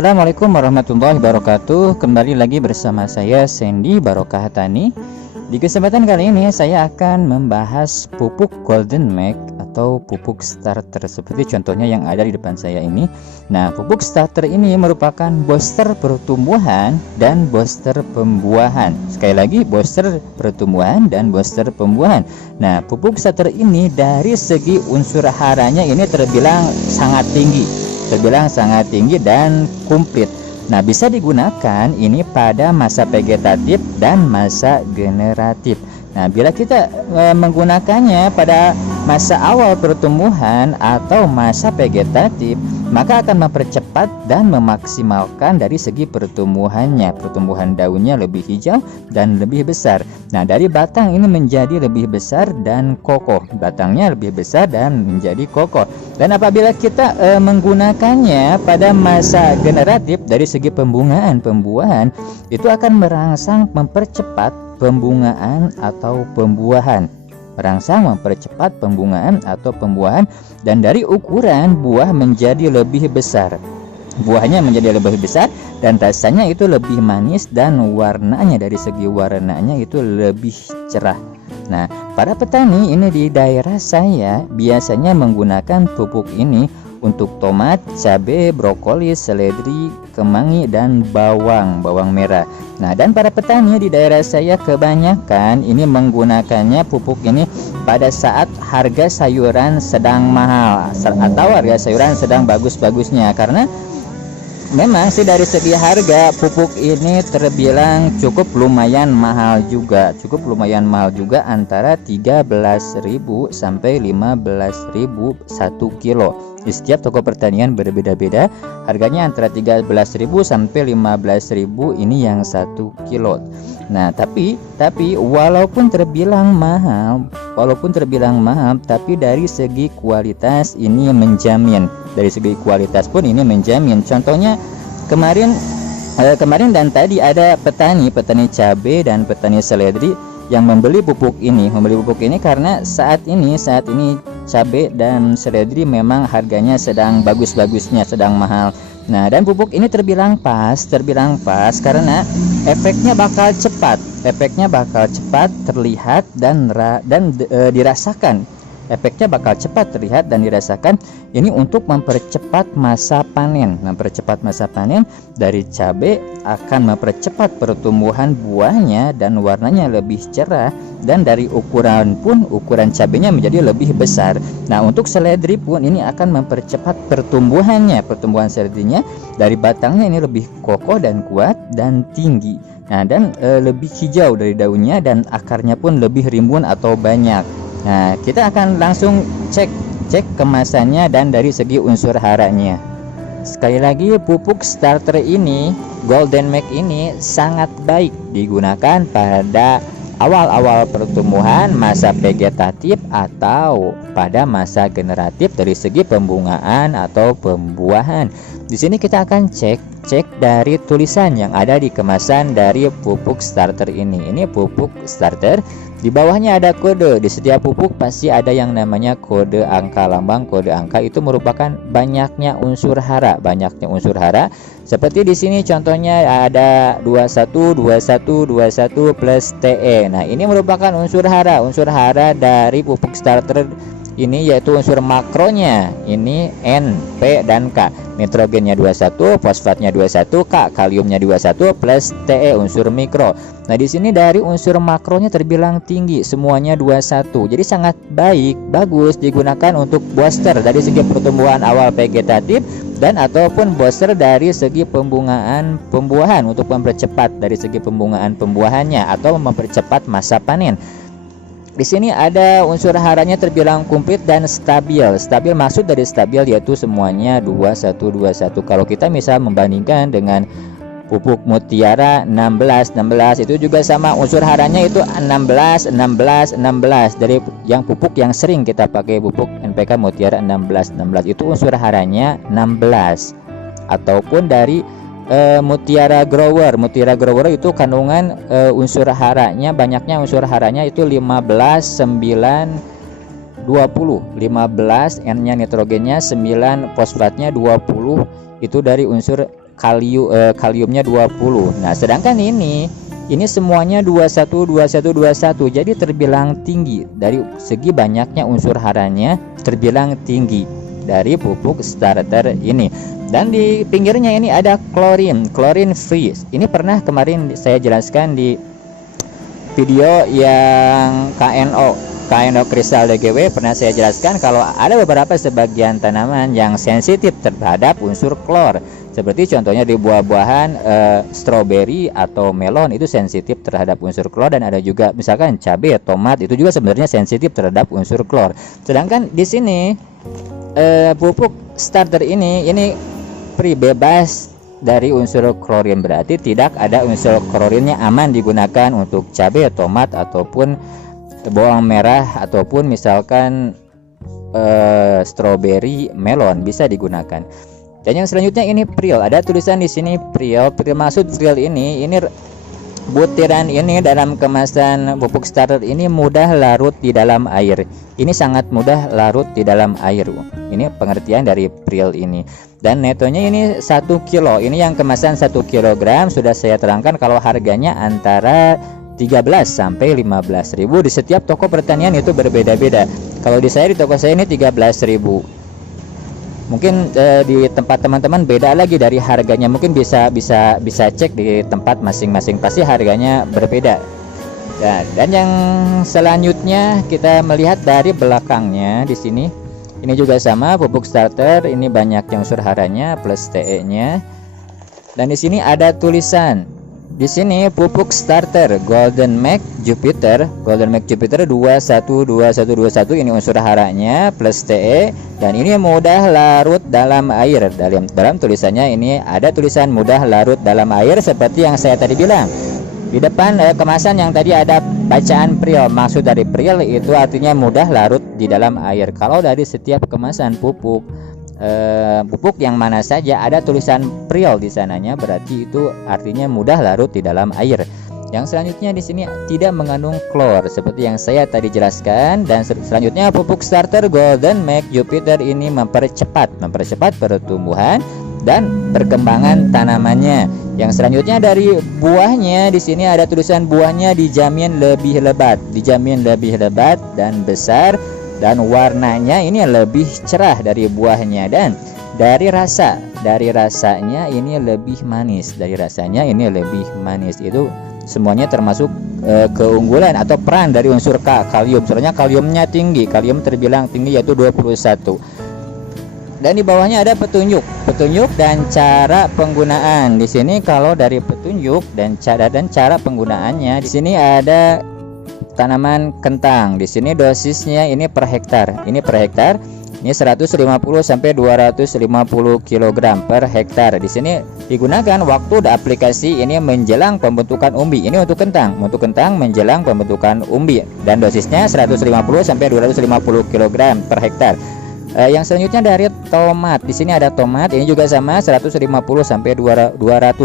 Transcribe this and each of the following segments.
Assalamualaikum warahmatullahi wabarakatuh. Kembali lagi bersama saya Sandy Barokah Tani. Di kesempatan kali ini saya akan membahas pupuk Golden Make atau pupuk starter seperti contohnya yang ada di depan saya ini. Nah, pupuk starter ini merupakan booster pertumbuhan dan booster pembuahan. Sekali lagi, booster pertumbuhan dan booster pembuahan. Nah, pupuk starter ini dari segi unsur haranya ini terbilang sangat tinggi dan komplit. Nah, bisa digunakan ini pada masa vegetatif dan masa generatif. Nah, bila kita menggunakannya pada masa awal pertumbuhan atau masa vegetatif, maka akan mempercepat dan memaksimalkan dari segi pertumbuhannya. Pertumbuhan daunnya lebih hijau dan lebih besar. Nah, dari batang ini menjadi lebih besar dan kokoh. Batangnya lebih besar dan menjadi kokoh. Dan apabila kita menggunakannya pada masa generatif dari segi pembungaan, pembuahan, itu akan merangsang mempercepat pembungaan atau pembuahan. Mempercepat pembungaan atau pembuahan, dan dari ukuran buah menjadi lebih besar. Buahnya menjadi lebih besar dan rasanya itu lebih manis, dan warnanya dari segi warnanya itu lebih cerah. Nah, para petani ini di daerah saya biasanya menggunakan pupuk ini untuk tomat, cabai, brokoli, seledri, kemangi, dan bawang merah. Nah, dan para petani di daerah saya kebanyakan ini menggunakannya pupuk ini pada saat harga sayuran sedang mahal atau harga sayuran sedang bagus-bagusnya, karena memang sih dari segi harga pupuk ini terbilang cukup lumayan mahal juga antara 13.000 sampai 15.000 1 kilo. Di setiap toko pertanian berbeda-beda harganya, antara 13.000 sampai 15.000 ini yang 1 kilo. Nah, tapi walaupun terbilang mahal, tapi dari segi kualitas ini menjamin. Dari segi kualitas pun ini menjamin. Contohnya kemarin dan tadi ada petani cabai dan petani seledri yang membeli pupuk ini karena saat ini cabai dan seledri memang harganya sedang bagus-bagusnya, sedang mahal. Nah, dan pupuk ini terbilang pas karena efeknya bakal cepat terlihat dan dirasakan. Efeknya bakal cepat terlihat dan dirasakan. Ini untuk mempercepat masa panen. Dari cabai akan mempercepat pertumbuhan buahnya dan warnanya lebih cerah, dan dari ukuran cabainya menjadi lebih besar. Nah, untuk seledri pun ini akan mempercepat pertumbuhan seledrinya. Dari batangnya ini lebih kokoh dan kuat dan tinggi. Nah, dan lebih hijau dari daunnya, dan akarnya pun lebih rimbun atau banyak. Nah, kita akan langsung cek kemasannya dan dari segi unsur haranya. Sekali lagi, pupuk starter ini, Golden Make ini sangat baik digunakan pada awal-awal pertumbuhan, masa vegetatif, atau pada masa generatif dari segi pembungaan atau pembuahan. Di sini kita akan cek dari tulisan yang ada di kemasan dari pupuk starter ini. Ini pupuk starter. Di bawahnya ada kode. Di setiap pupuk pasti ada yang namanya kode angka, lambang kode angka. Itu merupakan banyaknya unsur hara. Seperti di sini contohnya ada 21 plus TE. Nah, ini merupakan unsur hara dari pupuk starter ini, yaitu unsur makronya ini N, P, dan K. Nitrogennya 21, fosfatnya 21, K, kaliumnya 21, plus TE unsur mikro. Nah, di sini dari unsur makronya terbilang tinggi, semuanya 21. Jadi sangat bagus digunakan untuk booster dari segi pertumbuhan awal vegetatif dan ataupun booster dari segi pembuahan untuk mempercepat dari segi pembuahannya atau mempercepat masa panen. Di sini ada unsur haranya terbilang komplit dan stabil. Stabil, maksud dari stabil yaitu semuanya 21. Kalau kita misal membandingkan dengan pupuk Mutiara 16 itu juga sama, unsur haranya itu 16. Dari yang pupuk yang sering kita pakai, pupuk NPK Mutiara 16 itu unsur haranya 16. Ataupun dari Mutiara Grower itu kandungan unsur haranya, banyaknya unsur haranya itu 15, 9, 20. 15 N-nya nitrogennya, 9 fosfatnya, 20 itu dari unsur kaliumnya 20. Nah, sedangkan ini semuanya 21 21 21. Jadi terbilang tinggi dari segi banyaknya unsur haranya, terbilang tinggi dari pupuk starter ini. Dan di pinggirnya ini ada klorin free. Ini pernah kemarin saya jelaskan di video yang KNO Kristal DGW, pernah saya jelaskan kalau ada beberapa sebagian tanaman yang sensitif terhadap unsur klor. Seperti contohnya di buah-buahan stroberi atau melon itu sensitif terhadap unsur klor, dan ada juga misalkan cabai, tomat itu juga sebenarnya sensitif terhadap unsur klor. Sedangkan di sini pupuk starter ini free, bebas dari unsur klorin, berarti tidak ada unsur klorinnya, aman digunakan untuk cabai, tomat ataupun bawang merah ataupun misalkan stroberi, melon bisa digunakan. Dan yang selanjutnya ini Priel, ada tulisan di sini Priel. Maksud Priel ini butiran ini dalam kemasan pupuk starter ini mudah larut di dalam air. Ini sangat mudah larut di dalam air. Ini pengertian dari Priel ini. Dan netonya ini 1 kilo. Ini yang kemasan 1 kg sudah saya terangkan kalau harganya antara 13 sampai 15.000. Di setiap toko pertanian itu berbeda-beda. Kalau di toko saya ini 13.000. Mungkin di tempat teman-teman beda lagi dari harganya. Mungkin bisa cek di tempat masing-masing, pasti harganya berbeda. Ya, dan yang selanjutnya kita melihat dari belakangnya di sini. Ini juga sama pupuk starter, ini banyak yang unsur haranya plus TE-nya. Dan di sini ada tulisan. Di sini pupuk starter Golden Mac Jupiter 212121 ini unsur haranya plus TE, dan ini mudah larut dalam air. Dalam tulisannya ini ada tulisan mudah larut dalam air seperti yang saya tadi bilang. Di depan kemasan yang tadi ada bacaan Priel. Maksud dari Priel itu artinya mudah larut di dalam air. Kalau dari setiap kemasan pupuk yang mana saja ada tulisan Priel di sananya, berarti itu artinya mudah larut di dalam air. Yang selanjutnya di sini tidak mengandung klor seperti yang saya tadi jelaskan. Dan selanjutnya pupuk starter Golden Mac Jupiter ini mempercepat pertumbuhan dan perkembangan tanamannya. Yang selanjutnya dari buahnya, di sini ada tulisan buahnya dijamin lebih lebat dan besar, dan warnanya ini lebih cerah dari buahnya. Dan dari rasanya ini lebih manis. Itu semuanya termasuk keunggulan atau peran dari unsur kalium. Soalnya kaliumnya tinggi, kalium terbilang tinggi yaitu 21. Dan di bawahnya ada petunjuk dan cara penggunaan. Di sini kalau dari petunjuk dan cara penggunaannya, di sini ada tanaman kentang. Di sini dosisnya ini per hektar. Ini 150 sampai 250 kg per hektar. Di sini digunakan waktu aplikasi ini menjelang pembentukan umbi. Ini untuk kentang menjelang pembentukan umbi, dan dosisnya 150 sampai 250 kg per hektar. Yang selanjutnya dari tomat. Di sini ada tomat, ini juga sama 150 sampai 200,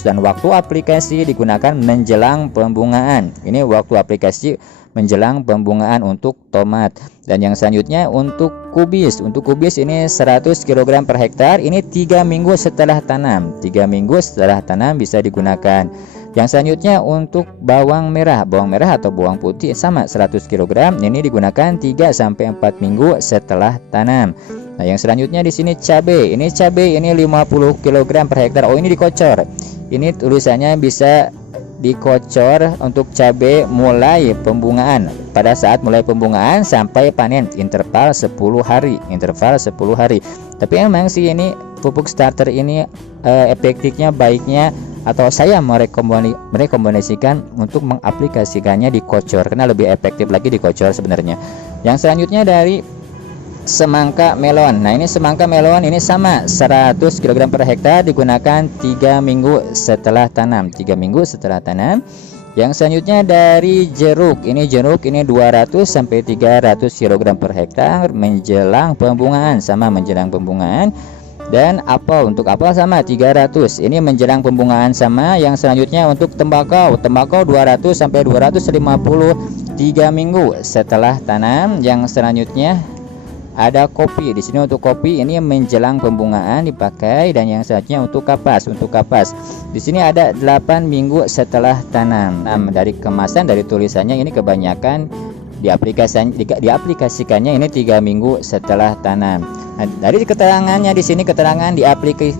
dan waktu aplikasi digunakan menjelang pembungaan. Ini waktu aplikasi menjelang pembungaan untuk tomat. Dan yang selanjutnya untuk kubis. Untuk kubis ini 100 kg per hektar. Ini 3 minggu setelah tanam. 3 minggu setelah tanam bisa digunakan. Yang selanjutnya untuk bawang merah atau bawang putih sama 100 kg. Ini digunakan 3 sampai 4 minggu setelah tanam. Nah, yang selanjutnya di sini cabai. Ini 50 kg per hektar. Oh, ini dikocor. Ini tulisannya bisa dikocor untuk cabai mulai pembungaan. Pada saat mulai pembungaan sampai panen interval 10 hari. Tapi emang sih ini pupuk starter ini efektifnya, baiknya, atau saya merekomendasikan untuk mengaplikasikannya dikocor karena lebih efektif lagi dikocor sebenarnya. Yang selanjutnya dari semangka melon. Nah, ini semangka melon ini sama 100 kg per hektar, digunakan 3 minggu setelah tanam. Yang selanjutnya dari jeruk. Ini 200 sampai 300 kg per hektar menjelang pembungaan, Dan apel, untuk apel sama 300. Ini menjelang pembungaan sama. Yang selanjutnya untuk tembakau 200 sampai 250 3 minggu setelah tanam. Yang selanjutnya Ada kopi. Di sini untuk kopi ini menjelang pembungaan dipakai, dan yang selanjutnya untuk kapas. Untuk kapas di sini ada 8 minggu setelah tanam. Dari kemasan, dari tulisannya ini kebanyakan diaplikasikannya ini 3 minggu setelah tanam. Nah, dari keterangannya di sini, keterangan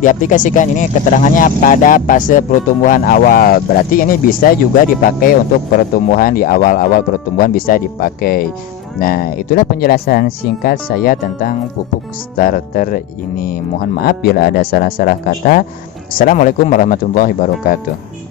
diaplikasikan ini keterangannya pada fase pertumbuhan awal. Berarti ini bisa juga dipakai untuk pertumbuhan, di awal-awal pertumbuhan bisa dipakai. Nah, itulah penjelasan singkat saya tentang pupuk starter ini. Mohon maaf bila ada salah-salah kata. Assalamualaikum warahmatullahi wabarakatuh.